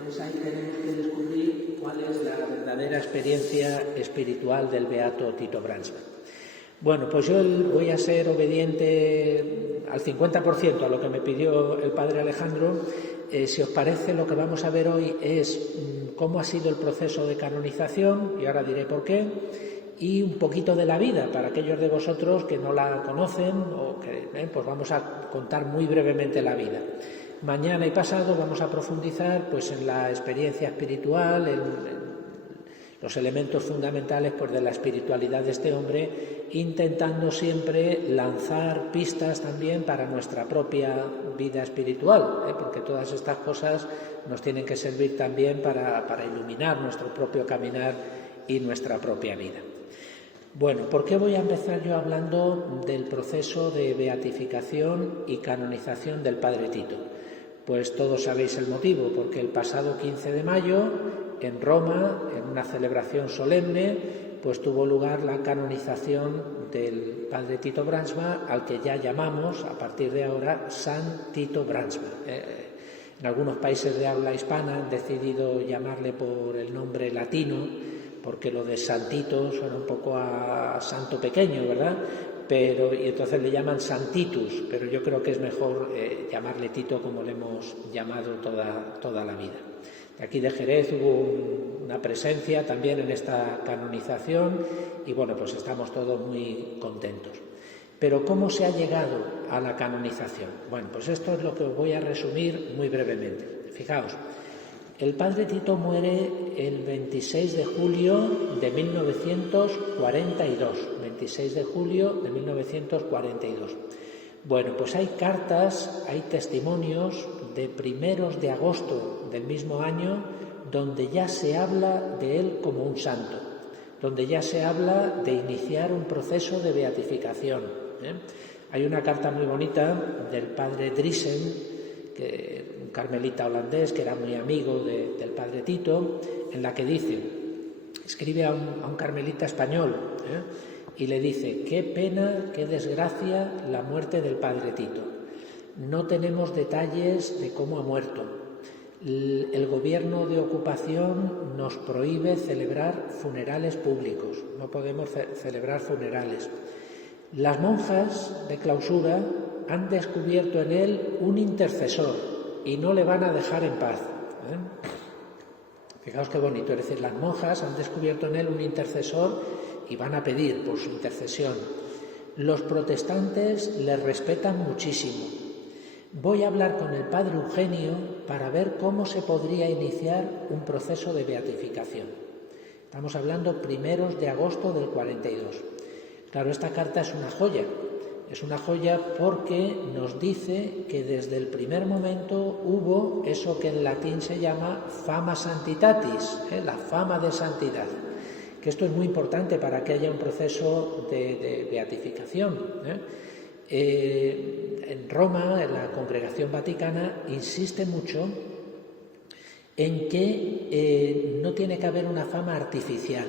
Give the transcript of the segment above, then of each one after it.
Entonces ahí tenemos que descubrir cuál es la verdadera experiencia espiritual del beato Tito Brandsma. Bueno, pues yo voy a ser obediente al 50% a lo que me pidió el padre Alejandro. Si os parece, lo que vamos a ver hoy es cómo ha sido el proceso de canonización, y ahora diré por qué, y un poquito de la vida para aquellos de vosotros que no la conocen, o que pues vamos a contar muy brevemente la vida. Mañana y pasado vamos a profundizar pues en la experiencia espiritual, en los elementos fundamentales pues de la espiritualidad de este hombre, intentando siempre lanzar pistas también para nuestra propia vida espiritual, porque todas estas cosas nos tienen que servir también para iluminar nuestro propio caminar y nuestra propia vida. Bueno, ¿por qué voy a empezar yo hablando del proceso de beatificación y canonización del Padre Tito? Pues todos sabéis el motivo, porque el pasado 15 de mayo, en Roma, en una celebración solemne, pues tuvo lugar la canonización del Padre Tito Brandsma, al que ya llamamos, a partir de ahora, San Tito Brandsma. En algunos países de habla hispana han decidido llamarle por el nombre latino, porque lo de santito suena un poco a santo pequeño, ¿verdad? Y entonces le llaman Santitus, pero yo creo que es mejor llamarle Tito como le hemos llamado toda la vida. De aquí de Jerez hubo una presencia también en esta canonización y bueno, pues estamos todos muy contentos. Pero ¿cómo se ha llegado a la canonización? Bueno, pues esto es lo que os voy a resumir muy brevemente. Fijaos, el Padre Tito muere el 26 de julio de 1942. 26 de julio de 1942. Bueno, pues hay cartas, hay testimonios de primeros de agosto del mismo año donde ya se habla de él como un santo, donde ya se habla de iniciar un proceso de beatificación. Hay una carta muy bonita del padre Driessen, un carmelita holandés que era muy amigo del Padre Tito, en la que escribe a un carmelita español, y le dice: qué pena, qué desgracia la muerte del Padre Tito. No tenemos detalles de cómo ha muerto. El gobierno de ocupación nos prohíbe celebrar funerales públicos, no podemos celebrar funerales. Las monjas de clausura han descubierto en él un intercesor y no le van a dejar en paz. Fijaos qué bonito, es decir, las monjas han descubierto en él un intercesor y van a pedir por su intercesión. Los protestantes le respetan muchísimo. Voy a hablar con el padre Eugenio para ver cómo se podría iniciar un proceso de beatificación. Estamos hablando primeros de agosto del 42. Claro, esta carta es una joya. Es una joya porque nos dice que desde el primer momento hubo eso que en latín se llama fama santitatis, la fama de santidad. Que esto es muy importante para que haya un proceso de beatificación. En Roma, en la Congregación Vaticana, insiste mucho en que no tiene que haber una fama artificial,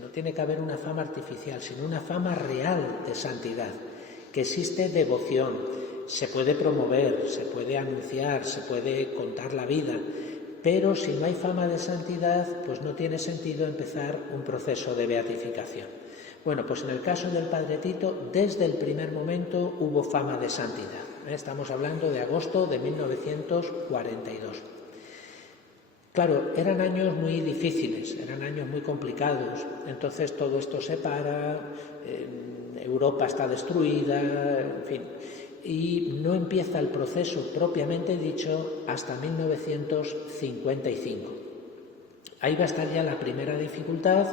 no tiene que haber una fama artificial, sino una fama real de santidad, que existe devoción, se puede promover, se puede anunciar, se puede contar la vida, pero si no hay fama de santidad, pues no tiene sentido empezar un proceso de beatificación. Bueno, pues en el caso del Padre Tito, desde el primer momento hubo fama de santidad. Estamos hablando de agosto de 1942. Claro, eran años muy difíciles, eran años muy complicados, entonces todo esto se para, Europa está destruida, en fin, y no empieza el proceso propiamente dicho hasta 1955. Ahí va a estar ya la primera dificultad,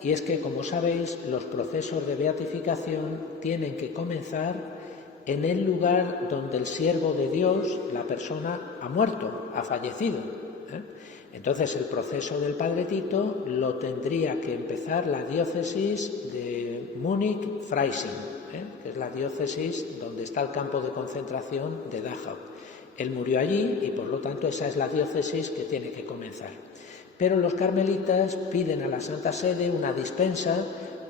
y es que, como sabéis, los procesos de beatificación tienen que comenzar en el lugar donde el siervo de Dios, la persona, ha muerto, ha fallecido. Entonces el proceso del Padre Tito lo tendría que empezar la diócesis de Múnich-Freising, que es la diócesis donde está el campo de concentración de Dachau. Él murió allí y por lo tanto esa es la diócesis que tiene que comenzar. Pero los carmelitas piden a la Santa Sede una dispensa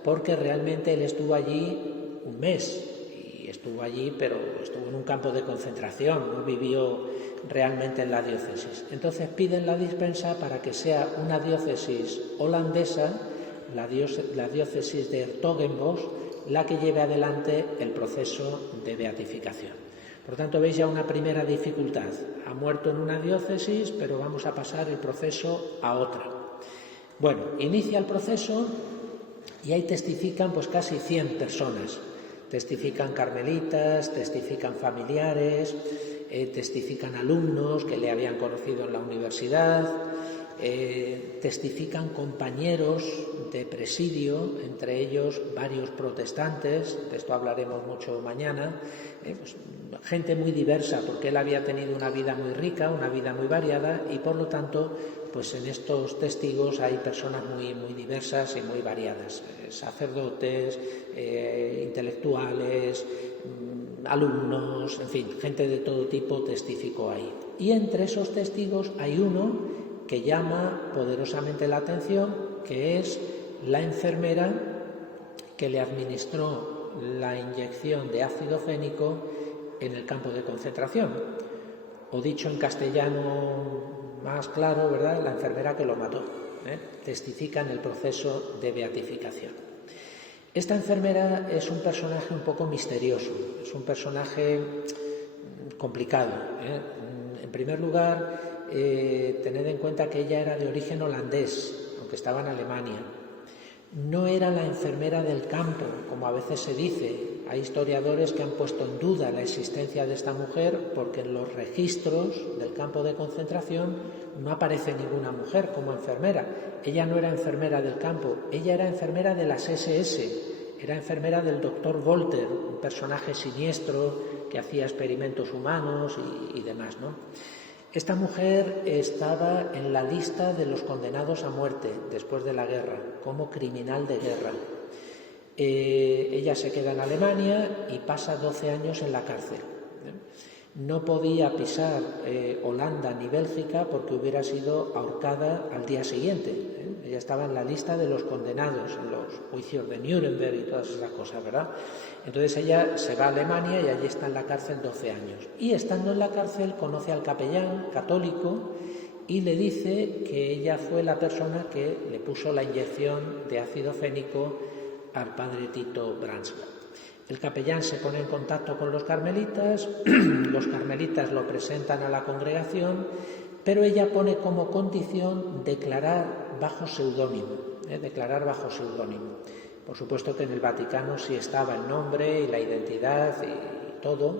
porque realmente él estuvo allí un mes y estuvo allí, pero estuvo en un campo de concentración, no vivió realmente en la diócesis. Entonces piden la dispensa para que sea una diócesis holandesa, la diócesis de 's-Hertogenbosch, la que lleve adelante el proceso de beatificación. Por tanto, veis ya una primera dificultad. Ha muerto en una diócesis, pero vamos a pasar el proceso a otra. Bueno, inicia el proceso y ahí testifican pues casi 100 personas. Testifican carmelitas, testifican familiares, testifican alumnos que le habían conocido en la universidad, testifican compañeros de presidio, entre ellos varios protestantes, de esto hablaremos mucho mañana, pues, gente muy diversa, porque él había tenido una vida muy rica, una vida muy variada, y por lo tanto, pues en estos testigos hay personas muy, muy diversas y muy variadas, sacerdotes, intelectuales, alumnos, en fin, gente de todo tipo testificó ahí. Y entre esos testigos hay uno que llama poderosamente la atención, que es la enfermera que le administró la inyección de ácido fénico en el campo de concentración. O dicho en castellano más claro, ¿verdad?, la enfermera que lo mató. Testifica en el proceso de beatificación. Esta enfermera es un personaje un poco misterioso, es un personaje complicado. En primer lugar, tened en cuenta que ella era de origen holandés, aunque estaba en Alemania. No era la enfermera del campo, como a veces se dice. Hay historiadores que han puesto en duda la existencia de esta mujer porque en los registros del campo de concentración no aparece ninguna mujer como enfermera. Ella no era enfermera del campo, ella era enfermera de las SS, era enfermera del doctor Volter, un personaje siniestro que hacía experimentos humanos y demás, ¿no? Esta mujer estaba en la lista de los condenados a muerte después de la guerra, como criminal de guerra. Ella se queda en Alemania y pasa 12 años en la cárcel. No podía pisar Holanda ni Bélgica porque hubiera sido ahorcada al día siguiente. Ella estaba en la lista de los condenados en los juicios de Nuremberg y todas esas cosas, ¿verdad? Entonces ella se va a Alemania y allí está en la cárcel 12 años. Y estando en la cárcel conoce al capellán católico y le dice que ella fue la persona que le puso la inyección de ácido fénico al padre Tito Bransberg. El capellán se pone en contacto con los carmelitas lo presentan a la congregación, pero ella pone como condición declarar bajo seudónimo. Por supuesto que en el Vaticano sí estaba el nombre y la identidad y todo,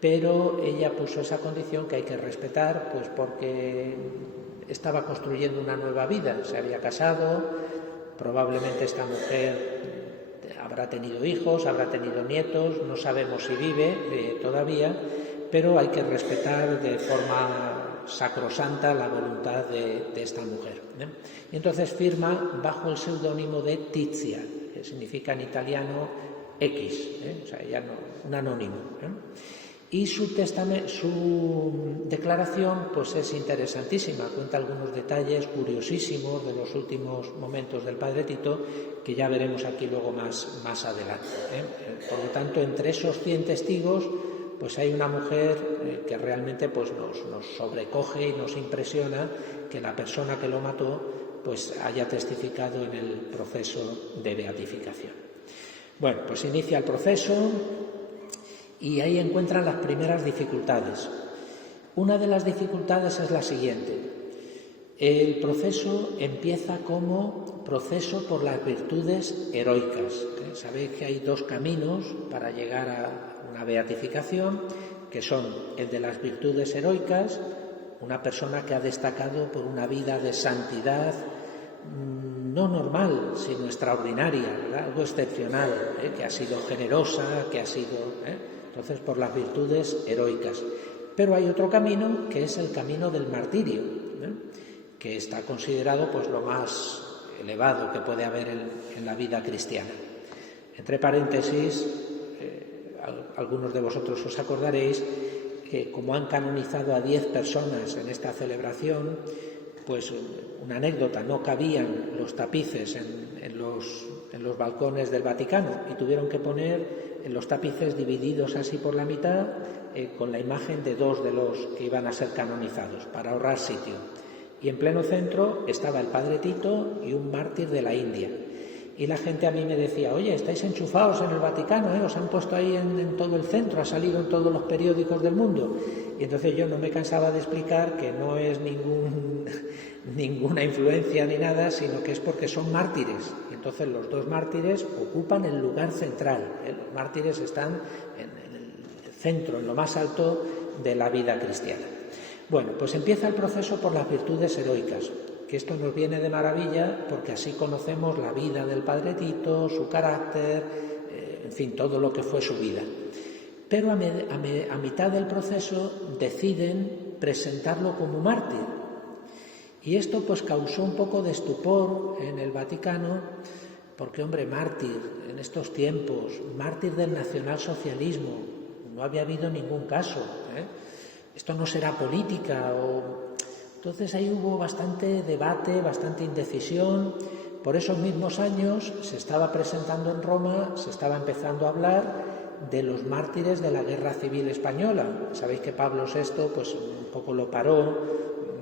pero ella puso esa condición que hay que respetar, pues porque estaba construyendo una nueva vida, se había casado, probablemente esta mujer habrá tenido hijos, habrá tenido nietos, no sabemos si vive todavía, pero hay que respetar de forma sacrosanta la voluntad de esta mujer. Y entonces firma bajo el seudónimo de Tizia, que significa en italiano X, o sea, ya no, un anónimo. Y su declaración pues es interesantísima, cuenta algunos detalles curiosísimos de los últimos momentos del padre Tito que ya veremos aquí luego más adelante. Por lo tanto, entre esos 100 testigos pues hay una mujer que realmente pues nos sobrecoge y nos impresiona que la persona que lo mató pues haya testificado en el proceso de beatificación. Bueno, pues inicia el proceso y ahí encuentran las primeras dificultades. Una de las dificultades es la siguiente. El proceso empieza como proceso por las virtudes heroicas. Sabéis que hay dos caminos para llegar a una beatificación, que son el de las virtudes heroicas, una persona que ha destacado por una vida de santidad no normal, sino extraordinaria, ¿verdad? Algo excepcional, que ha sido generosa, que ha sido... Entonces, por las virtudes heroicas. Pero hay otro camino, que es el camino del martirio, que está considerado pues lo más elevado que puede haber en la vida cristiana. Entre paréntesis, algunos de vosotros os acordaréis que como han canonizado a 10 personas en esta celebración, pues una anécdota, no cabían los tapices en los balcones del Vaticano y tuvieron que poner los tapices divididos así por la mitad con la imagen de dos de los que iban a ser canonizados para ahorrar sitio. Y en pleno centro estaba el Padre Tito y un mártir de la India. Y la gente a mí me decía, oye, estáis enchufados en el Vaticano, os han puesto ahí en todo el centro, ha salido en todos los periódicos del mundo. Y entonces yo no me cansaba de explicar que no es ninguna influencia ni nada, sino que es porque son mártires. Y entonces los dos mártires ocupan el lugar central. Los mártires están en el centro, en lo más alto de la vida cristiana. Bueno, pues empieza el proceso por las virtudes heroicas, que esto nos viene de maravilla porque así conocemos la vida del Padre Tito, su carácter, en fin, todo lo que fue su vida. Pero a mitad del proceso deciden presentarlo como mártir. Y esto pues causó un poco de estupor en el Vaticano, porque, hombre, mártir en estos tiempos, mártir del nacionalsocialismo, no había habido ningún caso, Esto no será política Entonces ahí hubo bastante debate, bastante indecisión. Por esos mismos años se estaba presentando en Roma, se estaba empezando a hablar de los mártires de la Guerra Civil Española. Sabéis que Pablo VI pues un poco lo paró,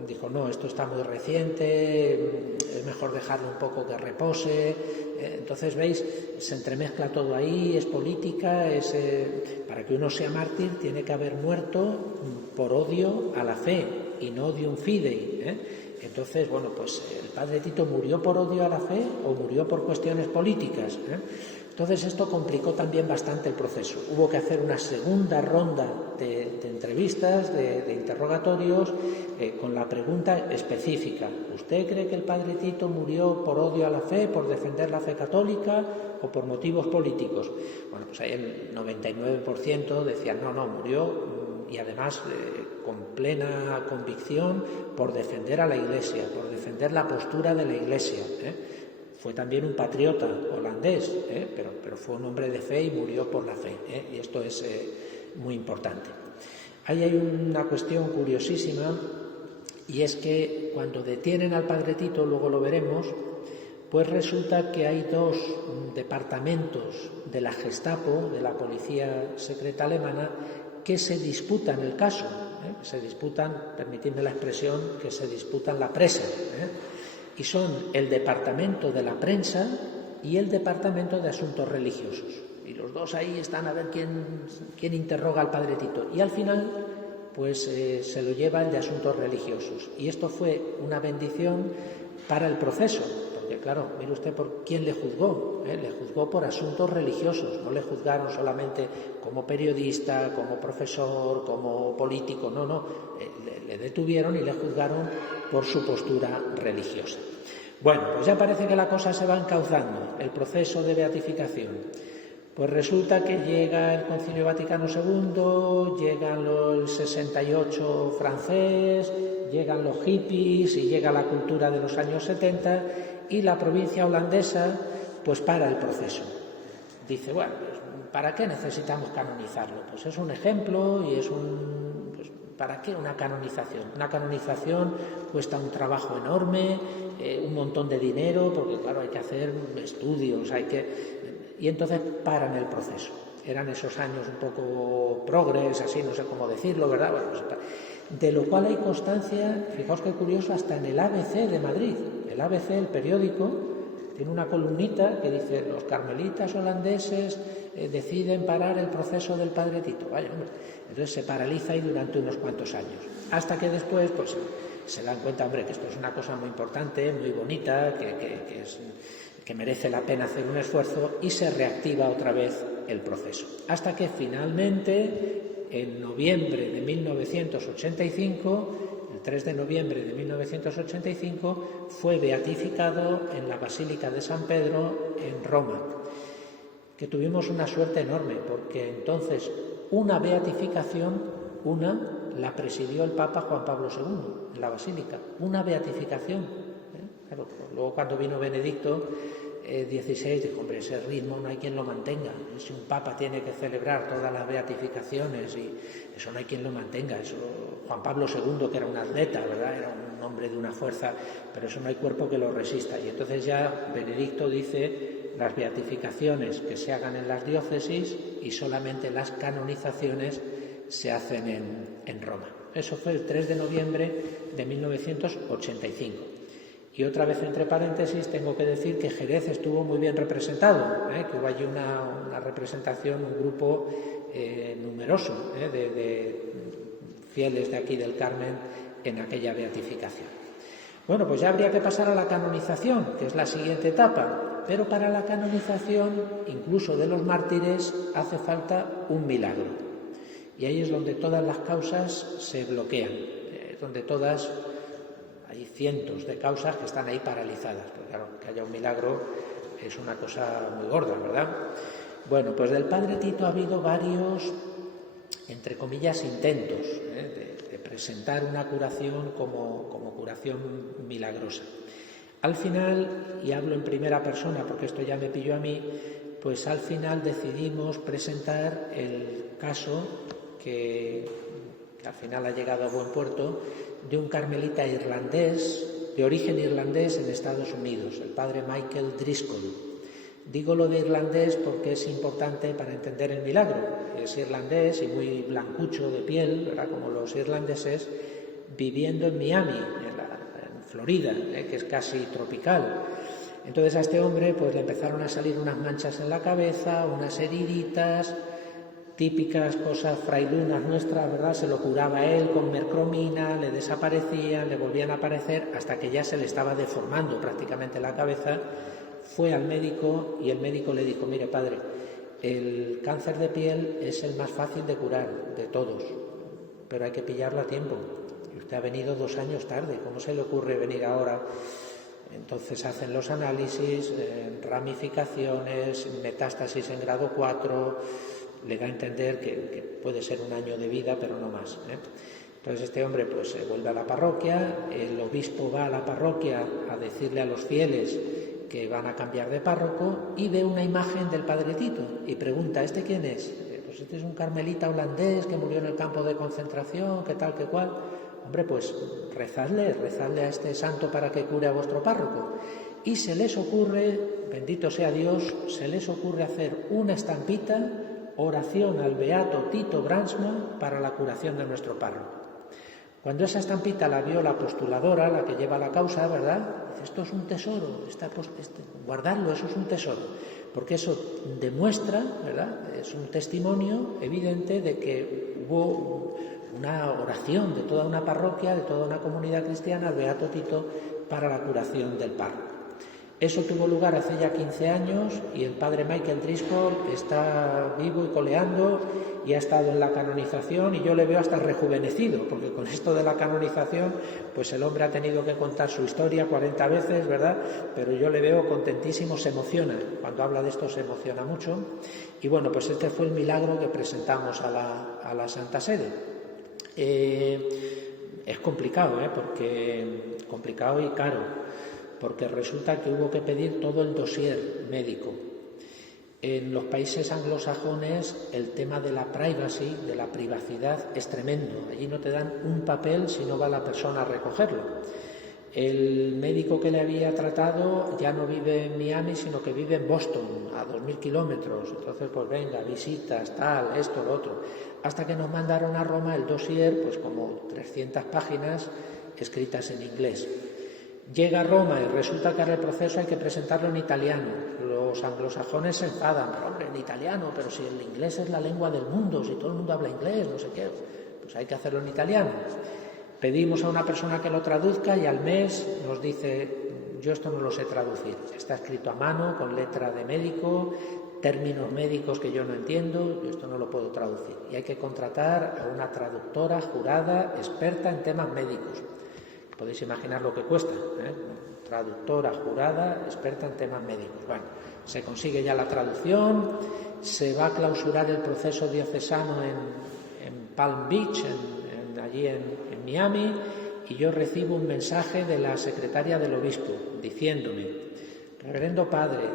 dijo, no, esto está muy reciente, es mejor dejarlo un poco que repose. Entonces, veis, se entremezcla todo ahí, es política, para que uno sea mártir tiene que haber muerto por odio a la fe y no odium fidei. Entonces, bueno, pues el Padre Tito murió por odio a la fe o murió por cuestiones políticas. Entonces esto complicó también bastante el proceso. Hubo que hacer una segunda ronda de entrevistas, de interrogatorios, con la pregunta específica. ¿Usted cree que el Padre Tito murió por odio a la fe, por defender la fe católica o por motivos políticos? Bueno, pues ahí el 99% decían no, murió y además con plena convicción por defender a la Iglesia, por defender la postura de la Iglesia. Fue también un patriota holandés, pero fue un hombre de fe y murió por la fe, y esto es muy importante. Ahí hay una cuestión curiosísima, y es que cuando detienen al Padre Tito, luego lo veremos, pues resulta que hay dos departamentos de la Gestapo, de la policía secreta alemana, que se disputan el caso, se disputan, permitidme la expresión, que se disputan la presa, y son el departamento de la prensa y el departamento de asuntos religiosos. Y los dos ahí están a ver quién interroga al Padre Tito. Y al final, pues se lo lleva el de asuntos religiosos. Y esto fue una bendición para el proceso. Porque claro, mire usted por quién le juzgó. Le juzgó por asuntos religiosos. No le juzgaron solamente como periodista, como profesor, como político. No. Le detuvieron y le juzgaron por su postura religiosa. Bueno, pues ya parece que la cosa se va encauzando, el proceso de beatificación. Pues resulta que llega el Concilio Vaticano II, llegan el 68 francés, llegan los hippies y llega la cultura de los años 70 y la provincia holandesa pues para el proceso. Dice, bueno, pues, ¿para qué necesitamos canonizarlo? Pues es un ejemplo y es ¿para qué una canonización? Una canonización cuesta un trabajo enorme, un montón de dinero, porque claro, hay que hacer estudios, y entonces paran el proceso. Eran esos años un poco progres, así, no sé cómo decirlo, ¿verdad? Bueno, pues, de lo cual hay constancia, fijaos qué curioso, hasta en el ABC de Madrid. El ABC, el periódico, tiene una columnita que dice los carmelitas holandeses deciden parar el proceso del Padre Tito. Vaya, hombre. Entonces se paraliza ahí durante unos cuantos años. Hasta que después pues se dan cuenta, hombre, que esto es una cosa muy importante, muy bonita, que merece la pena hacer un esfuerzo y se reactiva otra vez el proceso. Hasta que finalmente, en noviembre de 1985, el 3 de noviembre de 1985, fue beatificado en la Basílica de San Pedro en Roma, que tuvimos una suerte enorme, porque entonces una beatificación, la presidió el Papa Juan Pablo II en la Basílica, una beatificación. Claro, luego cuando vino Benedicto XVI dijo, hombre, ese ritmo no hay quien lo mantenga. Si un Papa tiene que celebrar todas las beatificaciones y eso no hay quien lo mantenga. Eso Juan Pablo II, que era un atleta, ¿verdad? Era un hombre de una fuerza, pero eso no hay cuerpo que lo resista. Y entonces ya Benedicto dice, las beatificaciones que se hagan en las diócesis y solamente las canonizaciones se hacen en Roma. Eso fue el 3 de noviembre de 1985. Y otra vez, entre paréntesis, tengo que decir que Jerez estuvo muy bien representado, que hubo allí una representación, un grupo numeroso de fieles de aquí del Carmen en aquella beatificación. Bueno, pues ya habría que pasar a la canonización, que es la siguiente etapa, pero para la canonización, incluso de los mártires, hace falta un milagro. Y ahí es donde todas las causas se bloquean, donde todas... Hay cientos de causas que están ahí paralizadas. Pero claro, que haya un milagro es una cosa muy gorda, ¿verdad? Bueno, pues del Padre Tito ha habido varios, entre comillas, intentos de presentar una curación como curación milagrosa. Al final, y hablo en primera persona porque esto ya me pilló a mí, pues al final decidimos presentar el caso que al final ha llegado a buen puerto, de un carmelita irlandés, de origen irlandés en Estados Unidos, el padre Michael Driscoll. Digo lo de irlandés porque es importante para entender el milagro. Es irlandés y muy blancucho de piel, ¿verdad?, como los irlandeses, viviendo en Miami, en Florida, que es casi tropical. Entonces a este hombre pues le empezaron a salir unas manchas en la cabeza, unas heriditas, típicas cosas frailunas nuestras, ¿verdad? Se lo curaba él con mercromina, le desaparecían, le volvían a aparecer, hasta que ya se le estaba deformando prácticamente la cabeza. Fue al médico y el médico le dijo: mire, padre, el cáncer de piel es el más fácil de curar de todos, pero hay que pillarlo a tiempo. Y usted ha venido 2 años tarde, ¿cómo se le ocurre venir ahora? Entonces hacen los análisis, ramificaciones, metástasis en grado 4... le da a entender que puede ser 1 año de vida, pero no más. Entonces este hombre pues vuelve a la parroquia, el obispo va a la parroquia a decirle a los fieles que van a cambiar de párroco y ve una imagen del Padre Tito y pregunta: ¿este quién es? Pues este es un carmelita holandés que murió en el campo de concentración, que tal, que cual. Hombre, pues rezadle a este santo para que cure a vuestro párroco. Y se les ocurre, bendito sea Dios, se les ocurre hacer una estampita: oración al beato Tito Brandsma para la curación de nuestro párroco. Cuando esa estampita la vio la postuladora, la que lleva la causa, ¿verdad?, dice: esto es un tesoro, guardarlo, eso es un tesoro, porque eso demuestra, ¿verdad?, es un testimonio evidente de que hubo una oración de toda una parroquia, de toda una comunidad cristiana al beato Tito para la curación del párroco. Eso tuvo lugar hace ya 15 años y el padre Michael Driscoll está vivo y coleando y ha estado en la canonización, y yo le veo hasta rejuvenecido, porque con esto de la canonización pues el hombre ha tenido que contar su historia 40 veces, ¿verdad? Pero yo le veo contentísimo, se emociona, cuando habla de esto se emociona mucho. Y bueno, pues este fue el milagro que presentamos a la Santa Sede. Es complicado, porque complicado y caro, porque resulta que hubo que pedir todo el dossier médico. En los países anglosajones el tema de la privacy, de la privacidad, es tremendo. Allí no te dan un papel si no va la persona a recogerlo. El médico que le había tratado ya no vive en Miami, sino que vive en Boston, a 2.000 kilómetros. Entonces, pues venga, visitas, tal, esto, lo otro. Hasta que nos mandaron a Roma el dossier, pues como 300 páginas escritas en inglés. Llega a Roma y resulta que ahora el proceso hay que presentarlo en italiano. Los anglosajones se enfadan: pero hombre, en italiano, pero si el inglés es la lengua del mundo, si todo el mundo habla inglés, no sé qué, pues hay que hacerlo en italiano. Pedimos a una persona que lo traduzca y al mes nos dice: yo esto no lo sé traducir, está escrito a mano, con letra de médico, términos médicos que yo no entiendo, yo esto no lo puedo traducir. Y hay que contratar a una traductora jurada, experta en temas médicos. Podéis imaginar lo que cuesta, traductora jurada, experta en temas médicos. Bueno, se consigue ya la traducción, se va a clausurar el proceso diocesano en Palm Beach, allí en Miami, y yo recibo un mensaje de la secretaria del obispo diciéndome: reverendo padre,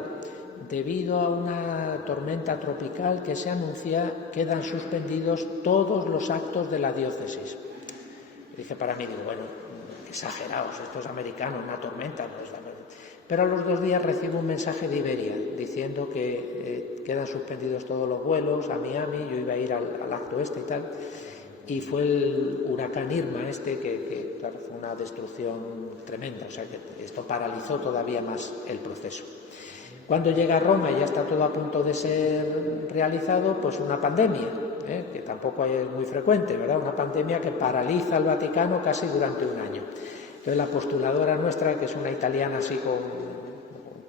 debido a una tormenta tropical que se anuncia, quedan suspendidos todos los actos de la diócesis. Dice para mí, digo, bueno, exagerados, estos americanos, una tormenta, pues, Pero a los 2 días recibo un mensaje de Iberia diciendo que quedan suspendidos todos los vuelos a Miami. Yo iba a ir al acto y tal, y fue el huracán Irma que claro, fue una destrucción tremenda, o sea que esto paralizó todavía más el proceso. Cuando llega a Roma y ya está todo a punto de ser realizado, pues una pandemia, que tampoco es muy frecuente, ¿verdad? Una pandemia que paraliza al Vaticano casi durante un año. Entonces la postuladora nuestra, que es una italiana así con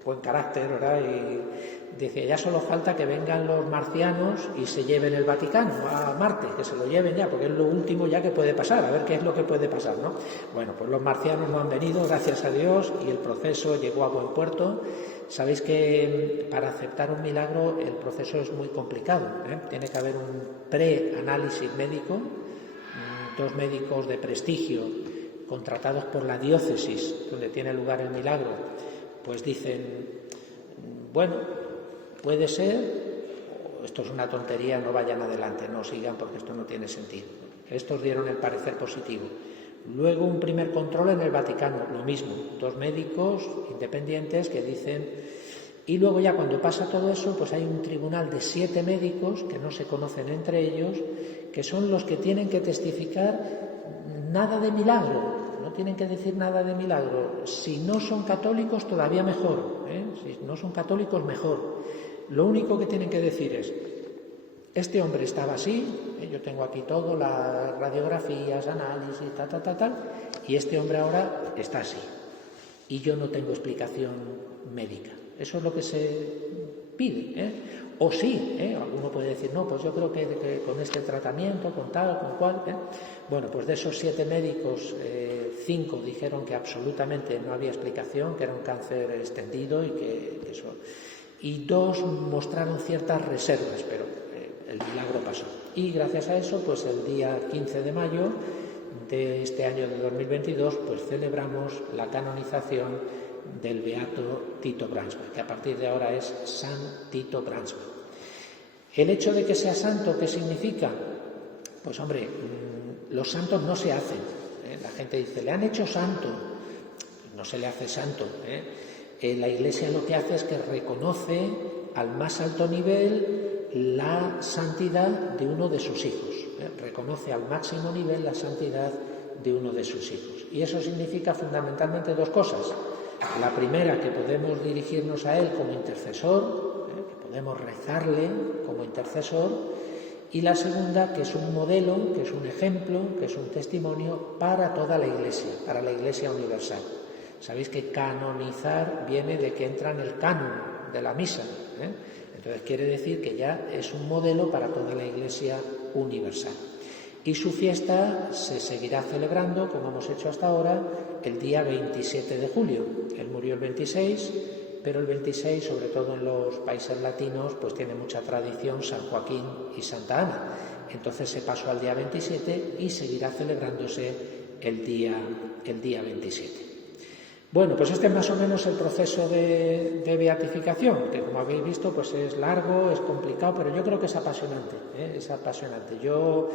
buen carácter, ¿verdad? Y dice, ya solo falta que vengan los marcianos y se lleven el Vaticano a Marte, que se lo lleven ya, porque es lo último ya que puede pasar, a ver qué es lo que puede pasar, ¿no? Bueno, pues los marcianos no han venido, gracias a Dios, y el proceso llegó a buen puerto. Sabéis que para aceptar un milagro el proceso es muy complicado, Tiene que haber un preanálisis médico, 2 médicos de prestigio contratados por la diócesis donde tiene lugar el milagro, pues dicen, bueno, puede ser, esto es una tontería, no vayan adelante, no sigan porque esto no tiene sentido. Estos dieron el parecer positivo. Luego un primer control en el Vaticano, lo mismo, 2 médicos independientes que dicen, y luego ya cuando pasa todo eso, pues hay un tribunal de 7 médicos que no se conocen entre ellos, que son los que tienen que testificar nada de milagro, no tienen que decir nada de milagro. Si no son católicos, todavía mejor, si no son católicos, mejor. Lo único que tienen que decir es, este hombre estaba así, yo tengo aquí todo, las radiografías, análisis, tal, y este hombre ahora está así. Y yo no tengo explicación médica. Eso es lo que se pide, O sí, alguno puede decir, no, pues yo creo que con este tratamiento, con tal, con cual, Bueno, pues de esos 7 médicos, 5 dijeron que absolutamente no había explicación, que era un cáncer extendido y que eso. Y 2 mostraron ciertas reservas, pero el milagro pasó. Y gracias a eso, pues el día 15 de mayo de este año de 2022, pues celebramos la canonización del beato Tito Brandsma, que a partir de ahora es San Tito Brandsma. El hecho de que sea santo, ¿qué significa? Pues hombre, los santos no se hacen. La gente dice, le han hecho santo. No se le hace santo. La Iglesia lo que hace es que reconoce al más alto nivel la santidad de uno de sus hijos. Reconoce al máximo nivel la santidad de uno de sus hijos. Y eso significa fundamentalmente 2 cosas. La primera, que podemos dirigirnos a él como intercesor, que podemos rezarle como intercesor, y la segunda, que es un modelo, que es un ejemplo, que es un testimonio para toda la Iglesia, para la Iglesia universal. Sabéis que canonizar viene de que entra en el canon de la misa, Entonces quiere decir que ya es un modelo para toda la Iglesia universal. Y su fiesta se seguirá celebrando, como hemos hecho hasta ahora, el día 27 de julio. Él murió el 26, pero el 26, sobre todo en los países latinos, pues tiene mucha tradición San Joaquín y Santa Ana. Entonces se pasó al día 27 y seguirá celebrándose el día 27. Bueno, pues este es más o menos el proceso de beatificación, que como habéis visto pues es largo, es complicado, pero yo creo que es apasionante, es apasionante. Yo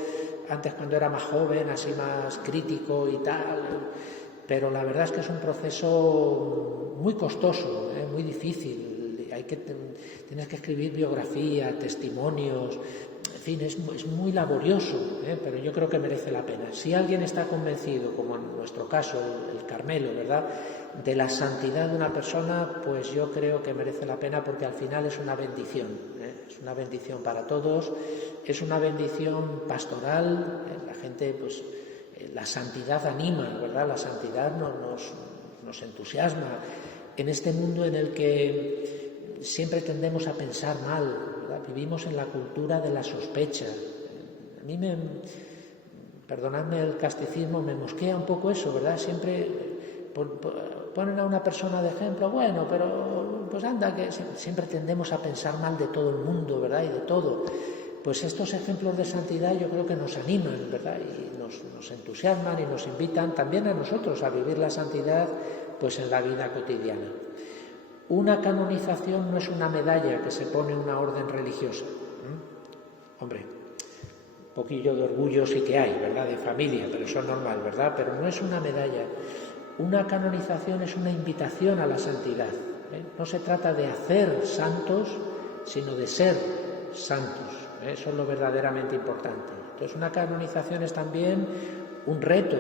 antes, cuando era más joven, así más crítico y tal, pero la verdad es que es un proceso muy costoso, muy difícil. Tienes que escribir biografía, testimonios, en fin, es muy laborioso, pero yo creo que merece la pena. Si alguien está convencido, como en nuestro caso, el Carmelo, ¿verdad?, de la santidad de una persona, pues yo creo que merece la pena, porque al final es una bendición, es una bendición para todos, es una bendición pastoral, la gente, pues la santidad anima, ¿verdad?, la santidad nos entusiasma en este mundo en el que siempre tendemos a pensar mal, ¿verdad? Vivimos en la cultura de la sospecha. A mí perdonadme el casticismo, me mosquea un poco eso, ¿verdad? Siempre ponen a una persona de ejemplo, bueno, pero pues anda, que siempre tendemos a pensar mal de todo el mundo, ¿verdad?, y de todo. Pues estos ejemplos de santidad yo creo que nos animan, ¿verdad?, y nos entusiasman y nos invitan también a nosotros a vivir la santidad pues en la vida cotidiana. Una canonización no es una medalla que se pone en una orden religiosa. Hombre, un poquillo de orgullo sí que hay, ¿verdad?, de familia, pero eso es normal, ¿verdad? Pero no es una medalla. una canonización es una invitación a la santidad. No se trata de hacer santos, sino de ser santos. Eso es lo verdaderamente importante. Entonces, una canonización es también un reto,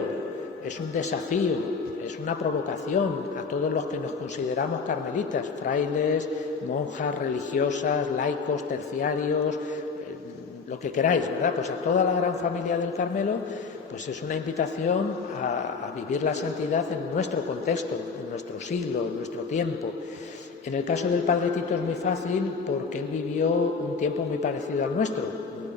es un desafío, es una provocación a todos los que nos consideramos carmelitas, frailes, monjas, religiosas, laicos, terciarios, lo que queráis, ¿verdad? Pues a toda la gran familia del Carmelo, pues es una invitación a vivir la santidad en nuestro contexto, en nuestro siglo, en nuestro tiempo. En el caso del Padre Tito es muy fácil porque él vivió un tiempo muy parecido al nuestro,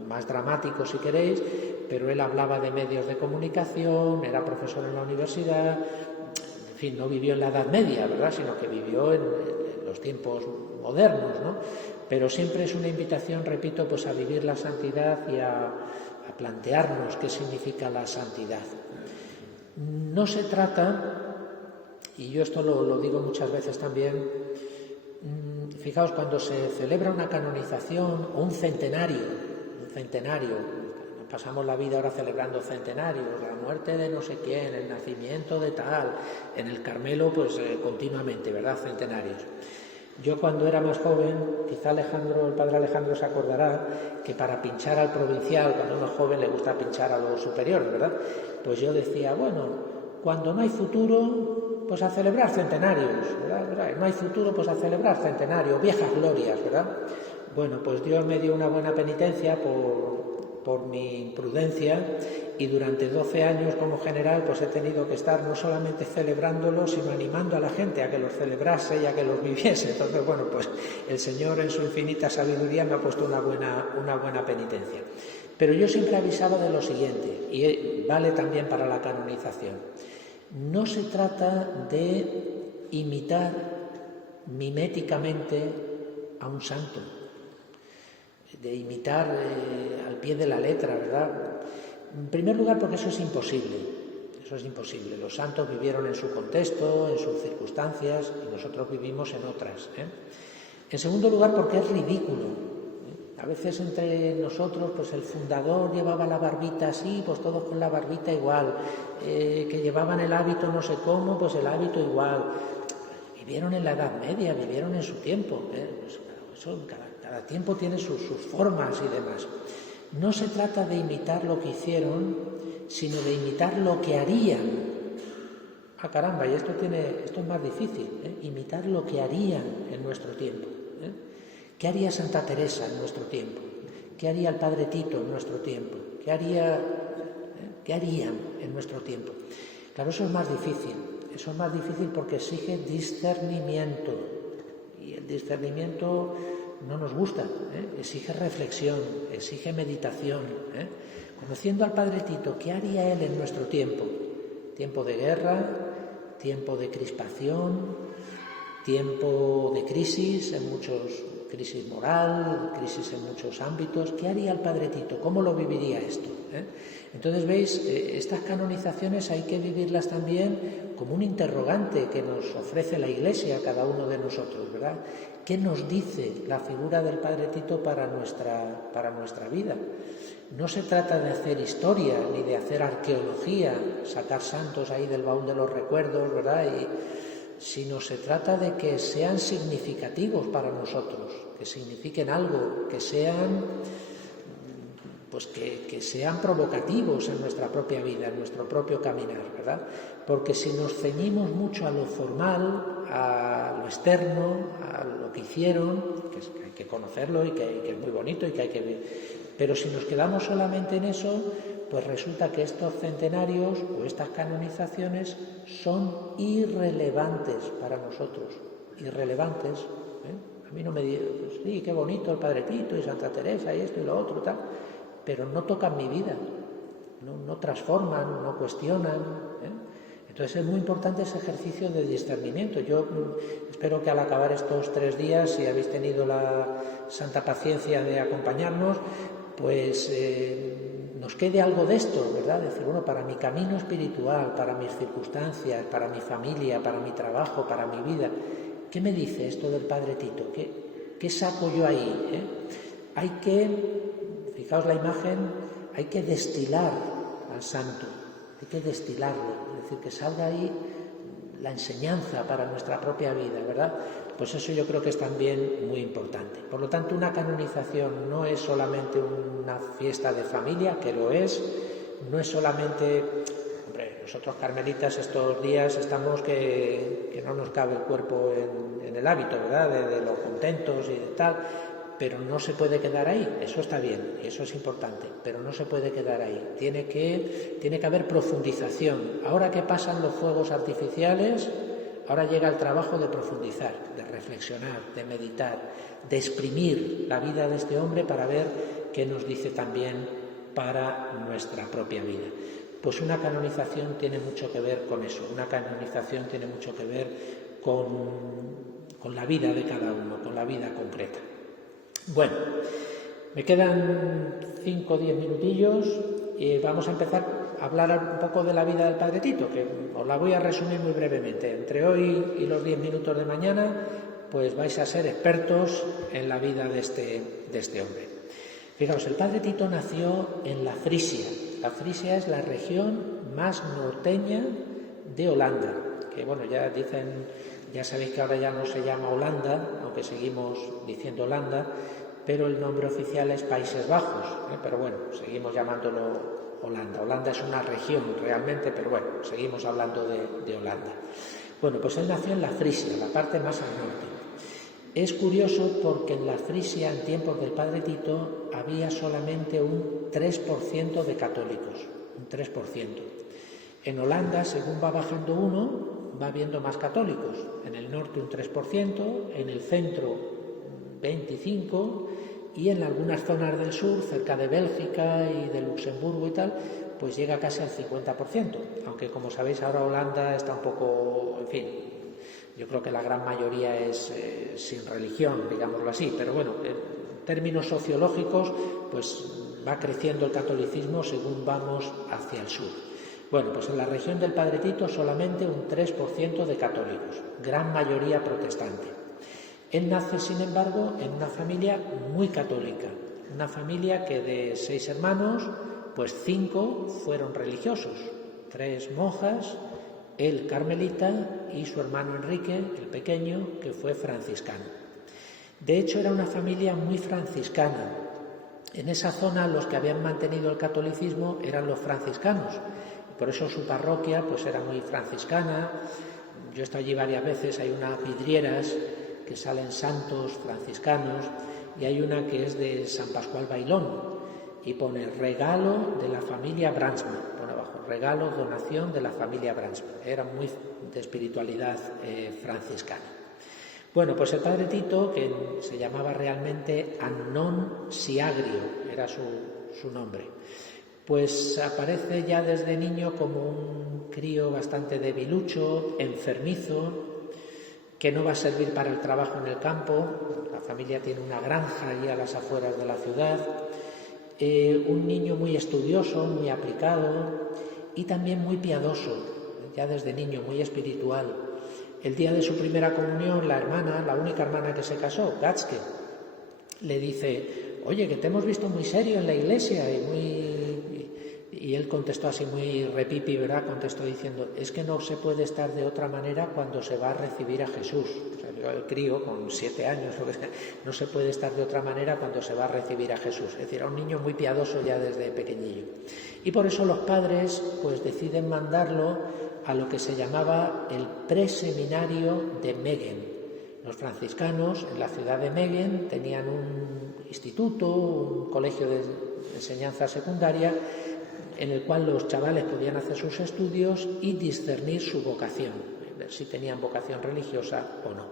más dramático si queréis, pero él hablaba de medios de comunicación, era profesor en la universidad, en fin, no vivió en la Edad Media, ¿verdad?, sino que vivió en los tiempos modernos, ¿no? Pero siempre es una invitación, repito, pues a vivir la santidad y a plantearnos qué significa la santidad. No se trata, y yo esto lo digo muchas veces también, fijaos, cuando se celebra una canonización o un centenario, nos pasamos la vida ahora celebrando centenarios, la muerte de no sé quién, el nacimiento de tal, en el Carmelo pues continuamente, ¿verdad?, centenarios. Yo cuando era más joven, quizá Alejandro, el padre Alejandro se acordará que para pinchar al provincial, cuando uno es joven le gusta pinchar a los superiores, ¿verdad? Pues yo decía, bueno, cuando no hay futuro, pues a celebrar centenarios, ¿verdad? No hay futuro, pues a celebrar centenarios, viejas glorias, ¿verdad? Bueno, pues Dios me dio una buena penitencia por mi imprudencia y durante 12 años como general pues he tenido que estar no solamente celebrándolo, sino animando a la gente a que los celebrase y a que los viviese. Entonces, bueno, pues el Señor en su infinita sabiduría me ha puesto una buena penitencia. Pero yo siempre avisaba de lo siguiente, y vale también para la canonización. No se trata de imitar miméticamente a un santo, de imitar al pie de la letra, ¿verdad? En primer lugar, porque eso es imposible. Los santos vivieron en su contexto, en sus circunstancias, y nosotros vivimos en otras. En segundo lugar, porque es ridículo. A veces entre nosotros, pues el fundador llevaba la barbita así, pues todos con la barbita igual. Que llevaban el hábito no sé cómo, pues el hábito igual. Vivieron en la Edad Media, vivieron en su tiempo. Pues, eso, cada tiempo tiene sus formas y demás. No se trata de imitar lo que hicieron, sino de imitar lo que harían. Ah, caramba, y esto es más difícil, imitar lo que harían en nuestro tiempo. ¿Qué haría Santa Teresa en nuestro tiempo? ¿Qué haría el Padre Tito en nuestro tiempo? ¿Qué harían en nuestro tiempo? Claro, eso es más difícil. Eso es más difícil porque exige discernimiento. Y el discernimiento no nos gusta, exige reflexión, exige meditación. Conociendo al Padre Tito, ¿qué haría él en nuestro tiempo? Tiempo de guerra, tiempo de crispación, tiempo de crisis crisis moral, crisis en muchos ámbitos. ¿Qué haría el Padre Tito? ¿Cómo lo viviría esto? Entonces, veis, estas canonizaciones hay que vivirlas también como un interrogante que nos ofrece la Iglesia a cada uno de nosotros, ¿verdad? ¿Qué nos dice la figura del Padre Tito para nuestra vida? No se trata de hacer historia ni de hacer arqueología, sacar santos ahí del baúl de los recuerdos, ¿verdad? Sino se trata de que sean significativos para nosotros, que signifiquen algo, que sean provocativos en nuestra propia vida, en nuestro propio caminar, ¿verdad? Porque si nos ceñimos mucho a lo formal, a lo externo, a lo que hicieron, que hay que conocerlo y que es muy bonito y que hay que ver, pero si nos quedamos solamente en eso, pues resulta que estos centenarios o estas canonizaciones son irrelevantes para nosotros, irrelevantes. A mí no me dicen, pues sí, qué bonito el Padre Tito y Santa Teresa y esto y lo otro, tal, pero no tocan mi vida, no transforman, no cuestionan. Entonces es muy importante ese ejercicio de discernimiento. Yo espero que al acabar estos 3 días, si habéis tenido la santa paciencia de acompañarnos, pues nos quede algo de esto, ¿verdad? Decir, bueno, para mi camino espiritual, para mis circunstancias, para mi familia, para mi trabajo, para mi vida, ¿qué me dice esto del Padre Tito? ¿Qué saco yo ahí? Hay que, fijaos la imagen, hay que destilar al santo, hay que destilarlo, es decir, que salga ahí la enseñanza para nuestra propia vida, ¿verdad? Pues eso yo creo que es también muy importante. Por lo tanto, una canonización no es solamente una fiesta de familia, que lo es, no es solamente... Hombre, nosotros carmelitas estos días estamos que no nos cabe el cuerpo en el hábito, ¿verdad? De lo contentos y de tal, pero no se puede quedar ahí, eso está bien, eso es importante, pero no se puede quedar ahí, tiene que haber profundización. Ahora que pasan los fuegos artificiales, ahora llega el trabajo de profundizar, de reflexionar, de meditar, de exprimir la vida de este hombre para ver qué nos dice también para nuestra propia vida. Pues una canonización tiene mucho que ver con eso, una canonización tiene mucho que ver con la vida de cada uno, con la vida concreta. Bueno, me quedan 5 o 10 minutillos y vamos a empezar a hablar un poco de la vida del Padre Tito, que os la voy a resumir muy brevemente. Entre hoy y los 10 minutos de mañana, pues vais a ser expertos en la vida de este hombre. Fijaos, el Padre Tito nació en la Frisia. La Frisia es la región más norteña de Holanda, que bueno, ya sabéis que ahora ya no se llama Holanda, aunque seguimos diciendo Holanda, pero el nombre oficial es Países Bajos, pero bueno, seguimos llamándolo Holanda. Holanda es una región realmente, pero bueno, seguimos hablando de Holanda. Bueno, pues él nació en la Frisia, la parte más al norte. Es curioso porque en la Frisia, en tiempos del Padre Tito, había solamente un 3% de católicos, un 3%. En Holanda, según va bajando uno, va habiendo más católicos. En el norte un 3%, en el centro 25% y en algunas zonas del sur, cerca de Bélgica y de Luxemburgo y tal, pues llega casi al 50%. Aunque como sabéis ahora Holanda está un poco, en fin, yo creo que la gran mayoría es sin religión, digámoslo así, pero bueno, en términos sociológicos, pues va creciendo el catolicismo según vamos hacia el sur. Bueno, pues en la región del Padre Tito solamente un 3% de católicos, gran mayoría protestante. Él nace, sin embargo, en una familia muy católica, una familia que de 6 hermanos, pues 5 fueron religiosos, 3 monjas, él carmelita y su hermano Enrique, el pequeño, que fue franciscano. De hecho, era una familia muy franciscana. En esa zona los que habían mantenido el catolicismo eran los franciscanos. Por eso su parroquia pues era muy franciscana. Yo he estado allí varias veces, hay unas vidrieras que salen santos franciscanos y hay una que es de San Pascual Bailón y pone regalo de la familia Brandsma, pone abajo, regalo, donación de la familia Brandsma. Era muy de espiritualidad franciscana. Bueno, pues el Padre Tito, que se llamaba realmente Annon Siagrio, era su nombre, pues aparece ya desde niño como un crío bastante debilucho, enfermizo, que no va a servir para el trabajo en el campo. La familia tiene una granja allí a las afueras de la ciudad. Un niño muy estudioso, muy aplicado y también muy piadoso, ya desde niño, muy espiritual. El día de su primera comunión, la única hermana que se casó, Gatske, le dice: oye, que te hemos visto muy serio en la iglesia y él contestó así muy repipi, ¿verdad? Contestó diciendo: es que no se puede estar de otra manera cuando se va a recibir a Jesús. O sea, yo, el crío con 7 años, no se puede estar de otra manera cuando se va a recibir a Jesús. Es decir, era un niño muy piadoso ya desde pequeñillo. Y por eso los padres pues deciden mandarlo a lo que se llamaba el preseminario de Megen. Los franciscanos en la ciudad de Megen tenían un instituto, un colegio de enseñanza secundaria, en el cual los chavales podían hacer sus estudios y discernir su vocación, ver si tenían vocación religiosa o no.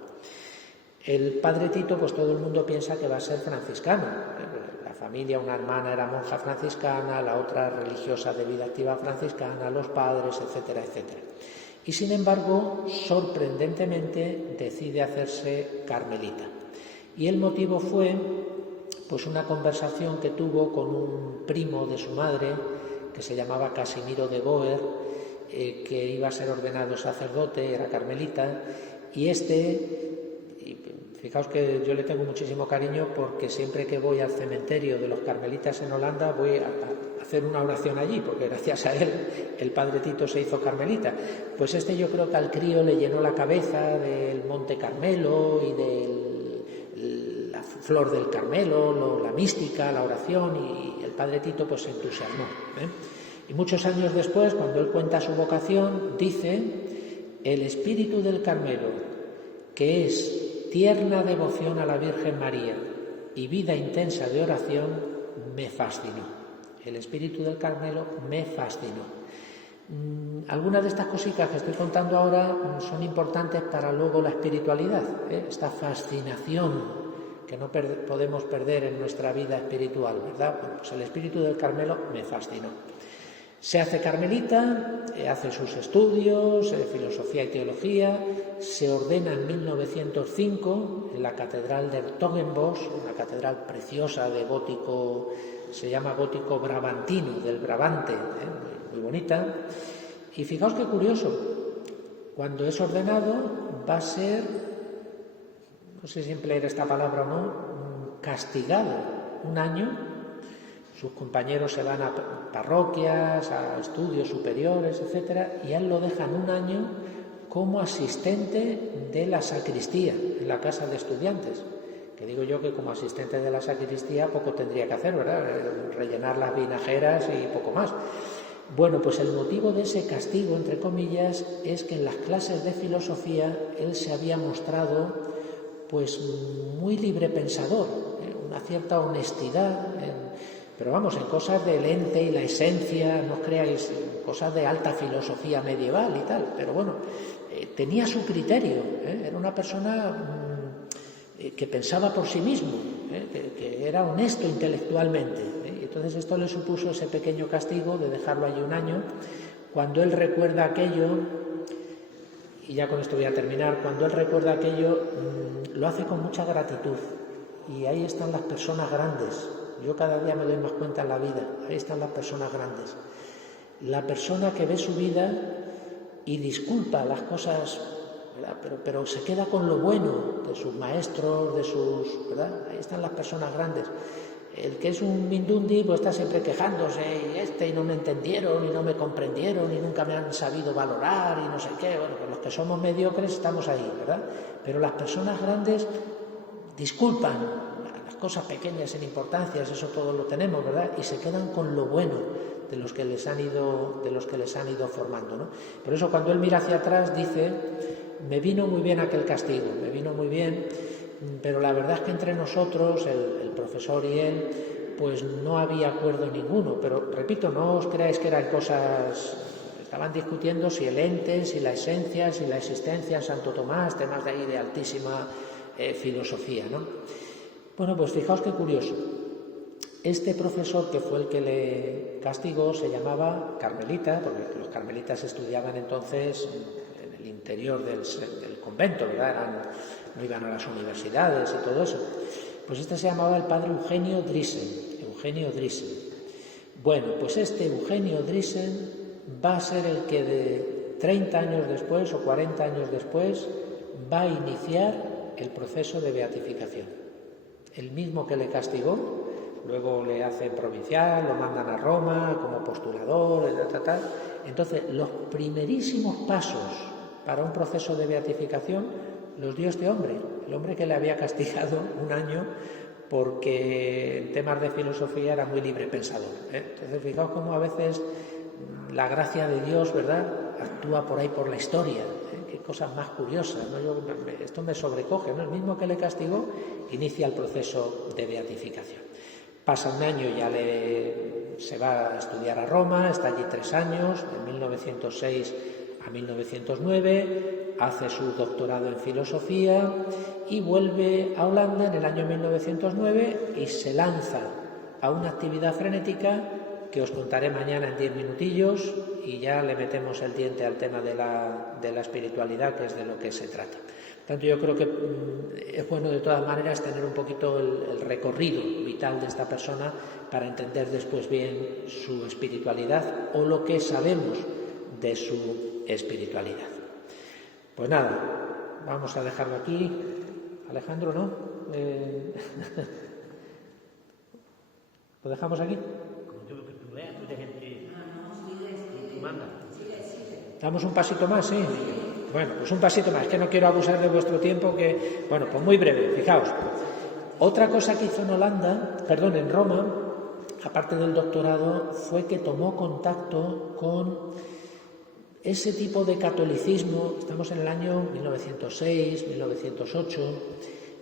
El Padre Tito, pues todo el mundo piensa que va a ser franciscano. La familia, una hermana era monja franciscana, la otra religiosa de vida activa franciscana, los padres, etcétera, etcétera. Y sin embargo, sorprendentemente, decide hacerse carmelita. Y el motivo fue pues una conversación que tuvo con un primo de su madre, que se llamaba Casimiro de Boer, que iba a ser ordenado sacerdote, era carmelita, y fijaos que yo le tengo muchísimo cariño porque siempre que voy al cementerio de los carmelitas en Holanda voy a hacer una oración allí, porque gracias a él el padre Tito se hizo carmelita. Pues yo creo que al crío le llenó la cabeza del Monte Carmelo y de la flor del Carmelo, la mística, la oración, y el padre Tito pues se entusiasmó. Y muchos años después, cuando él cuenta su vocación, dice: el espíritu del Carmelo, que es tierna devoción a la Virgen María y vida intensa de oración, me fascinó. El espíritu del Carmelo me fascinó. Algunas de estas cositas que estoy contando ahora son importantes para luego la espiritualidad, esta fascinación que no podemos perder en nuestra vida espiritual, ¿verdad? Bueno, pues el espíritu del Carmelo me fascinó. Se hace carmelita, hace sus estudios, filosofía y teología, se ordena en 1905 en la catedral de 's-Hertogenbosch, una catedral preciosa de gótico, se llama gótico brabantino, del Brabante, muy bonita. Y fijaos qué curioso, cuando es ordenado va a ser, no sé si emplear esta palabra o no, castigado un año. Sus compañeros se van a parroquias, a estudios superiores, etcétera, y a él lo dejan un año como asistente de la sacristía en la casa de estudiantes. Que digo yo que como asistente de la sacristía poco tendría que hacer, ¿verdad? Rellenar las vinajeras y poco más. Bueno, pues el motivo de ese castigo, entre comillas, es que en las clases de filosofía él se había mostrado pues muy librepensador, una cierta honestidad, pero vamos, en cosas del ente y la esencia, no os creáis, cosas de alta filosofía medieval y tal, pero bueno, tenía su criterio, era una persona que pensaba por sí mismo, que era honesto intelectualmente, y entonces esto le supuso ese pequeño castigo de dejarlo allí un año. Cuando él recuerda aquello, y ya con esto voy a terminar, cuando él recuerda aquello, lo hace con mucha gratitud, y ahí están las personas grandes. Yo cada día me doy más cuenta en la vida, ahí están las personas grandes. La persona que ve su vida y disculpa las cosas, ¿verdad? Pero se queda con lo bueno de sus maestros, ¿verdad? Ahí están las personas grandes. El que es un mindundi pues está siempre quejándose, y no me entendieron, y no me comprendieron, y nunca me han sabido valorar, y no sé qué. Bueno, pues los que somos mediocres estamos ahí, ¿verdad? Pero las personas grandes disculpan las cosas pequeñas sin importancias, eso todo lo tenemos, ¿verdad? Y se quedan con lo bueno de los que les han ido formando, ¿no? Por eso cuando él mira hacia atrás dice: me vino muy bien aquel castigo, me vino muy bien, pero la verdad es que entre nosotros, el profesor y él, pues no había acuerdo ninguno. Pero repito, no os creáis que eran cosas, estaban discutiendo si el ente, si la esencia, si la existencia en Santo Tomás, temas de ahí de altísima filosofía, ¿no? Bueno, pues fijaos qué curioso. Este profesor, que fue el que le castigó, se llamaba carmelita, porque los carmelitas estudiaban entonces en el interior del convento, ¿verdad? No iban a las universidades y todo eso. Pues este se llamaba el padre Eugenio Driesen. Bueno, pues este Eugenio Driesen va a ser el que de 30 años después o 40 años después va a iniciar el proceso de beatificación. El mismo que le castigó, luego le hacen provincial, lo mandan a Roma como postulador, tal. Entonces, los primerísimos pasos para un proceso de beatificación los dio este hombre, el hombre que le había castigado un año porque en temas de filosofía era muy libre pensador. Entonces, fijaos cómo a veces la gracia de Dios, ¿verdad?, actúa por ahí por la historia. Qué cosas más curiosas, ¿no? Esto me sobrecoge, ¿no? El mismo que le castigó inicia el proceso de beatificación. Pasa un año, se va a estudiar a Roma, está allí 3 años, de 1906 a 1909, hace su doctorado en filosofía y vuelve a Holanda en el año 1909 y se lanza a una actividad frenética que os contaré mañana en 10 minutillos, y ya le metemos el diente al tema de la espiritualidad, que es de lo que se trata. Por tanto, yo creo que es bueno de todas maneras tener un poquito el recorrido vital de esta persona para entender después bien su espiritualidad o lo que sabemos de su espiritualidad. Pues nada, vamos a dejarlo aquí. Alejandro, ¿no? ¿Lo dejamos aquí? Como tú veas, ¿Damos un pasito más? Sí. Bueno, pues un pasito más, que no quiero abusar de vuestro tiempo, que, bueno, pues muy breve, fijaos. Otra cosa que hizo en Roma, aparte del doctorado, fue que tomó contacto con ese tipo de catolicismo, estamos en el año 1906, 1908,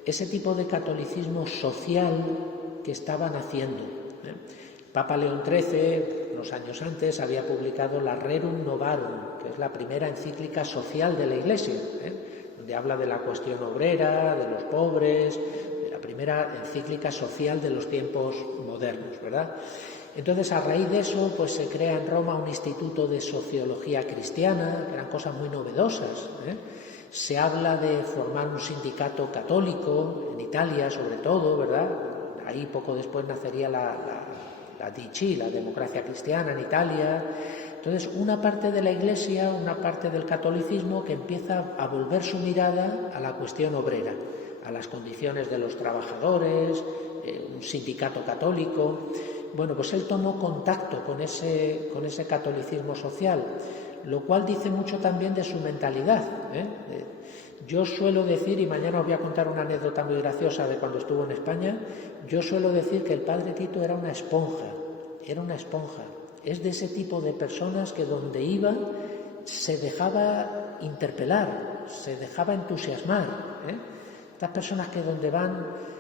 ese tipo de catolicismo social que estaban haciendo. Papa León XIII, unos años antes, había publicado la Rerum Novarum, que es la primera encíclica social de la Iglesia, donde habla de la cuestión obrera, de los pobres, de la primera encíclica social de los tiempos modernos, ¿verdad? Entonces, a raíz de eso, pues se crea en Roma un instituto de sociología cristiana, que eran cosas muy novedosas. Se habla de formar un sindicato católico, en Italia sobre todo, ¿verdad? Ahí poco después nacería la DC, la democracia cristiana en Italia. Entonces, una parte de la Iglesia, una parte del catolicismo que empieza a volver su mirada a la cuestión obrera, a las condiciones de los trabajadores, un sindicato católico. Bueno, pues él tomó contacto con ese catolicismo social, lo cual dice mucho también de su mentalidad. Yo suelo decir, y mañana os voy a contar una anécdota muy graciosa de cuando estuvo en España, yo suelo decir que el padre Tito era una esponja. Es de ese tipo de personas que donde iba se dejaba interpelar, se dejaba entusiasmar. Estas personas que donde van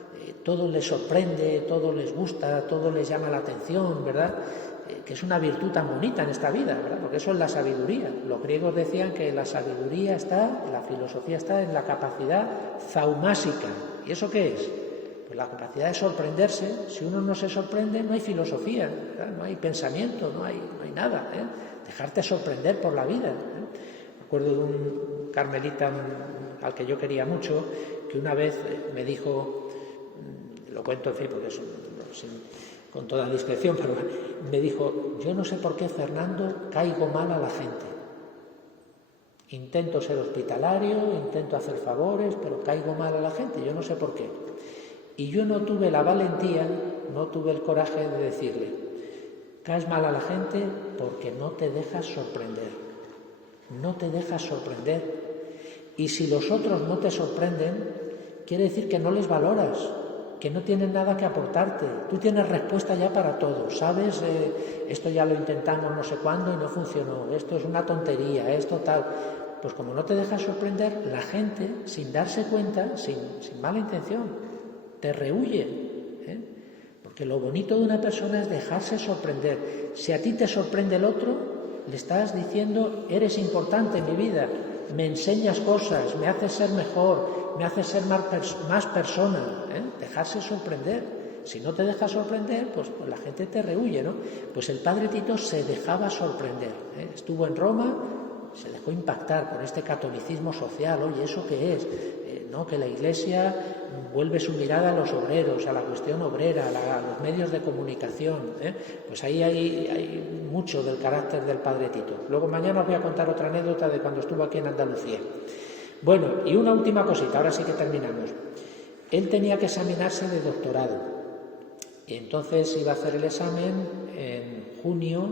todo les sorprende, todo les gusta, todo les llama la atención, ¿verdad? Que es una virtud tan bonita en esta vida, ¿verdad? Porque eso es la sabiduría. Los griegos decían que la sabiduría la filosofía está en la capacidad zaumásica. ¿Y eso qué es? Pues la capacidad de sorprenderse. Si uno no se sorprende, no hay filosofía, ¿verdad? No hay pensamiento, no hay nada. Dejarte sorprender por la vida. Me acuerdo de un carmelita al que yo quería mucho, que una vez me dijo, lo cuento en fin, porque es con toda discreción, pero me dijo: yo no sé por qué, Fernando, caigo mal a la gente. Intento ser hospitalario, intento hacer favores, pero caigo mal a la gente, yo no sé por qué. Y yo no tuve la valentía, no tuve el coraje de decirle: caes mal a la gente porque no te dejas sorprender. No te dejas sorprender. Y si los otros no te sorprenden, quiere decir que no les valoras, que no tienen nada que aportarte. Tú tienes respuesta ya para todo, ¿sabes? Esto ya lo intentamos no sé cuándo y no funcionó, esto es una tontería, esto tal. Pues como no te dejas sorprender, la gente, sin darse cuenta, sin mala intención, te rehúye. Porque lo bonito de una persona es dejarse sorprender. Si a ti te sorprende el otro, le estás diciendo: eres importante en mi vida, me enseñas cosas, me haces ser mejor, me haces ser más persona. Dejarse sorprender. Si no te dejas sorprender, pues la gente te rehúye, ¿no? Pues el padre Tito se dejaba sorprender. Estuvo en Roma, se dejó impactar por este catolicismo social. Oye, ¿eso qué es? ¿No? Que la Iglesia vuelve su mirada a los obreros, a la cuestión obrera, a los medios de comunicación. Pues ahí hay mucho del carácter del padre Tito. Luego mañana os voy a contar otra anécdota de cuando estuvo aquí en Andalucía. Bueno, y una última cosita, ahora sí que terminamos. Él tenía que examinarse de doctorado y entonces iba a hacer el examen en junio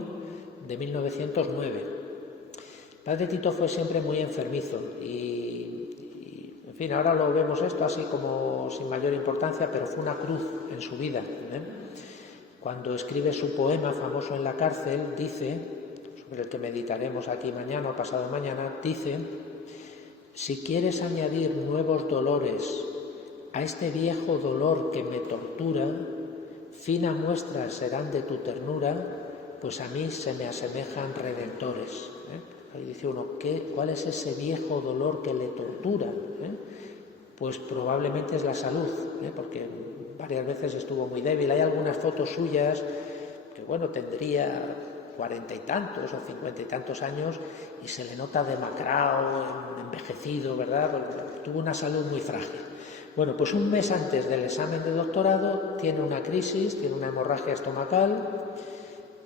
de 1909. El padre Tito fue siempre muy enfermizo y en fin, ahora lo vemos esto así como sin mayor importancia, pero fue una cruz en su vida. Cuando escribe su poema famoso en la cárcel, dice, sobre el que meditaremos aquí mañana o pasado mañana, dice: si quieres añadir nuevos dolores a este viejo dolor que me tortura, fina muestra serán de tu ternura, pues a mí se me asemejan redentores. Ahí dice uno, ¿cuál es ese viejo dolor que le tortura? Pues probablemente es la salud, porque varias veces estuvo muy débil. Hay algunas fotos suyas que, bueno, tendría 40 y tantos o 50 y tantos años y se le nota demacrado, envejecido, ¿verdad? Porque tuvo una salud muy frágil. Bueno, pues un mes antes del examen de doctorado tiene una crisis, tiene una hemorragia estomacal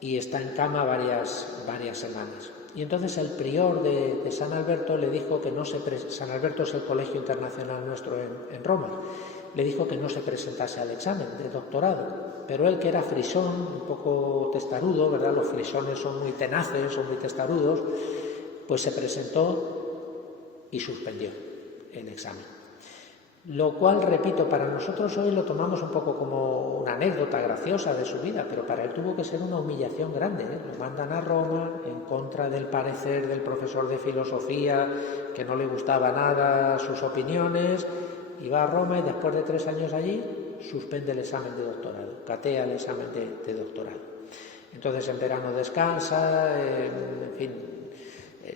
y está en cama varias semanas. Y entonces el prior de San Alberto le dijo que San Alberto es el colegio internacional nuestro en Roma, le dijo que no se presentase al examen de doctorado. Pero él, que era frisón, un poco testarudo, ¿verdad? Los frisones son muy tenaces, son muy testarudos, pues se presentó y suspendió el examen. Lo cual, repito, para nosotros hoy lo tomamos un poco como una anécdota graciosa de su vida, pero para él tuvo que ser una humillación grande, ¿eh? Lo mandan a Roma en contra del parecer del profesor de filosofía, que no le gustaba nada sus opiniones, y va a Roma y después de 3 años allí suspende el examen de doctorado, catea el examen de doctorado. Entonces en verano descansa, en fin,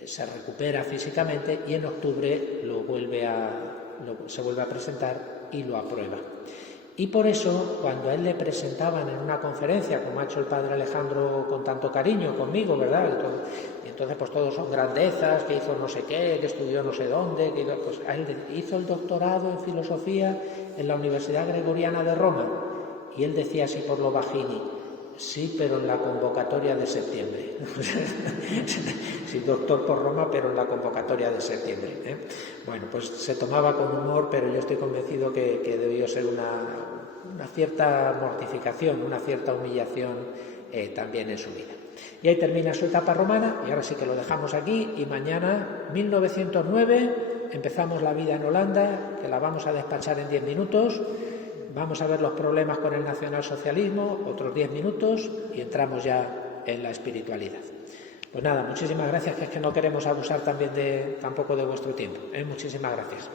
se recupera físicamente y en octubre se vuelve a presentar y lo aprueba. Y por eso, cuando a él le presentaban en una conferencia, como ha hecho el padre Alejandro con tanto cariño conmigo, ¿verdad? Entonces pues todos son grandezas, que hizo no sé qué, que estudió no sé dónde, pues a él hizo el doctorado en filosofía en la Universidad Gregoriana de Roma. Y él decía así por lo bajini: sí, pero en la convocatoria de septiembre. Sí, doctor por Roma, pero en la convocatoria de septiembre, ¿eh? Bueno, pues se tomaba con humor, pero yo estoy convencido que debió ser una cierta mortificación, una cierta humillación también en su vida. Y ahí termina su etapa romana, y ahora sí que lo dejamos aquí, y mañana, 1909, empezamos la vida en Holanda, que la vamos a despachar en 10 minutos. Vamos a ver los problemas con el nacionalsocialismo, otros 10 minutos, y entramos ya en la espiritualidad. Pues nada, muchísimas gracias, que es que no queremos abusar tampoco de vuestro tiempo, ¿eh? Muchísimas gracias.